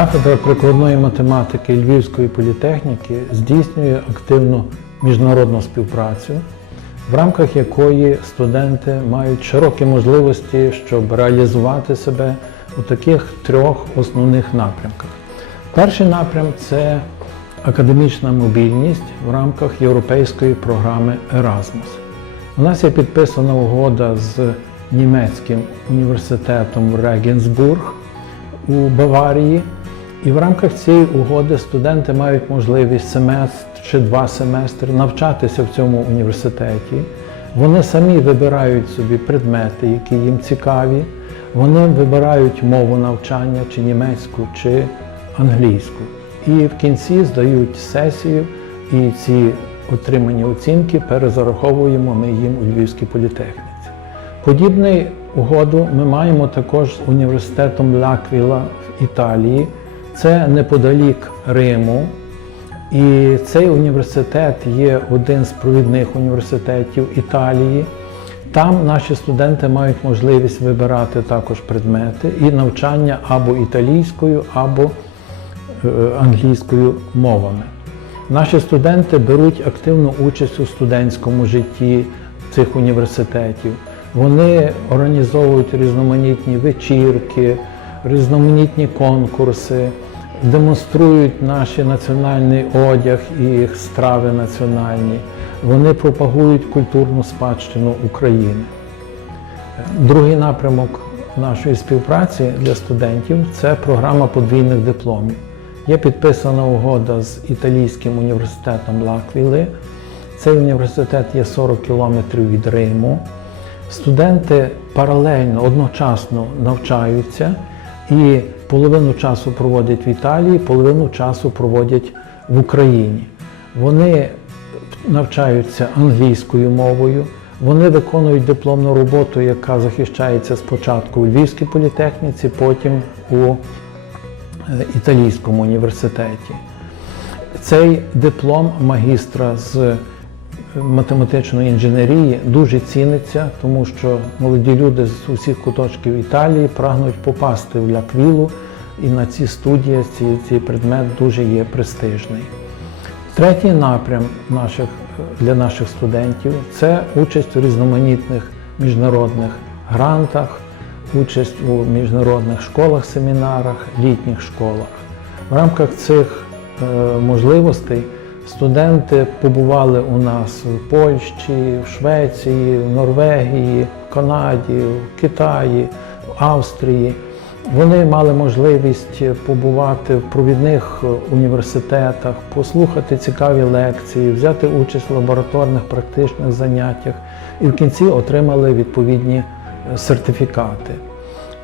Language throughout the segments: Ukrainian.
Кафедра прикладної математики Львівської політехніки здійснює активну міжнародну співпрацю, в рамках якої студенти мають широкі можливості, щоб реалізувати себе у таких трьох основних напрямках. Перший напрям це академічна мобільність в рамках європейської програми Erasmus. У нас є підписана угода з німецьким університетом Регенсбург у Баварії. І в рамках цієї угоди студенти мають можливість семестр чи два семестри навчатися в цьому університеті. Вони самі вибирають собі предмети, які їм цікаві. Вони вибирають мову навчання, чи німецьку, чи англійську. І в кінці здають сесію, і ці отримані оцінки перезараховуємо ми їм у Львівській політехніці. Подібну угоду ми маємо також з університетом Лаквіла в Італії. Це неподалік Риму. І цей університет є один з провідних університетів Італії. Там наші студенти мають можливість вибирати також предмети і навчання або італійською, або е, англійською мовами. Наші студенти беруть активну участь у студентському житті цих університетів. Вони організовують різноманітні вечірки, різноманітні конкурси, демонструють наш національний одяг і страви національні. Вони пропагують культурну спадщину України. Другий напрямок нашої співпраці для студентів це програма подвійних дипломів. Є підписана угода з італійським університетом Лаквіли. Цей університет є 40 кілометрів від Риму. Студенти паралельно, одночасно навчаються і половину часу проводять в Італії, половину часу проводять в Україні. Вони навчаються англійською мовою, вони виконують дипломну роботу, яка захищається спочатку у Львівській політехніці, потім у е, Італійському університеті. Цей диплом магістра з математичної інженерії дуже ціниться, тому що молоді люди з усіх куточків Італії прагнуть попасти в Ляквілу, і на ці студії цей, цей предмет дуже є престижний. Третій напрям наших, для наших студентів це участь у різноманітних міжнародних грантах, участь у міжнародних школах, семінарах, літніх школах. В рамках цих е, можливостей студенти побували у нас в Польщі, в Швеції, в Норвегії, в Канаді, в Китаї, в Австрії. Вони мали можливість побувати в провідних університетах, послухати цікаві лекції, взяти участь в лабораторних практичних заняттях і в кінці отримали відповідні сертифікати.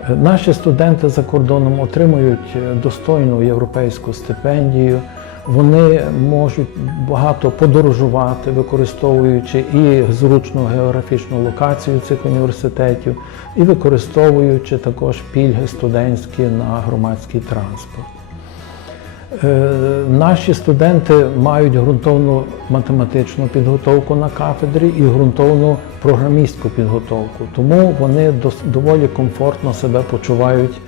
Наші студенти за кордоном отримують достойну європейську стипендію. Вони можуть багато подорожувати, використовуючи і зручну географічну локацію цих університетів, і використовуючи також пільги студентські на громадський транспорт. Е, Наші студенти мають ґрунтовну математичну підготовку на кафедрі і ґрунтовну програмістську підготовку, тому вони доволі комфортно себе почувають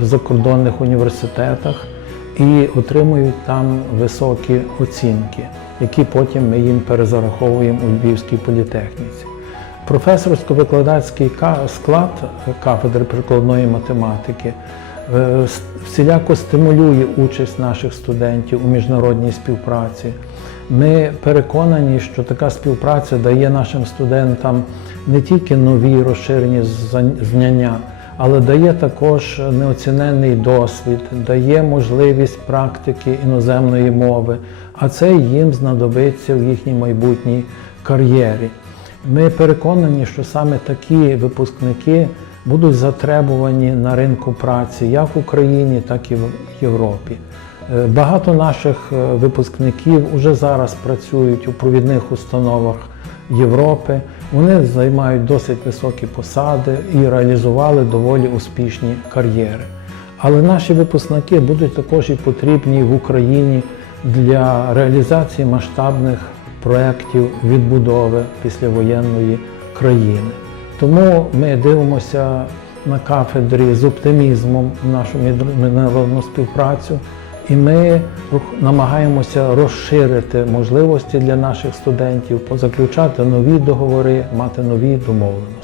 в закордонних університетах і отримують там високі оцінки, які потім ми їм перезараховуємо у Львівській політехніці. Професорсько-викладацький склад кафедри прикладної математики е, всіляко стимулює участь наших студентів у міжнародній співпраці. Ми переконані, що така співпраця дає нашим студентам не тільки нові розширені знання, але дає також неоціненний досвід, дає можливість практики іноземної мови, а це їм знадобиться в їхній майбутній кар'єрі. Ми переконані, що саме такі випускники будуть затребувані на ринку праці як в Україні, так і в Європі. Е, Багато наших е, випускників вже зараз працюють у провідних установах Європи. Вони займають досить високі посади і реалізували доволі успішні кар'єри. Але наші випускники будуть також і потрібні в Україні для реалізації масштабних проєктів відбудови післявоєнної країни. Тому ми дивимося на кафедрі з оптимізмом нашу міжнародну співпрацю, і ми намагаємося розширити можливості для наших студентів, позаключати нові договори, мати нові домовленості.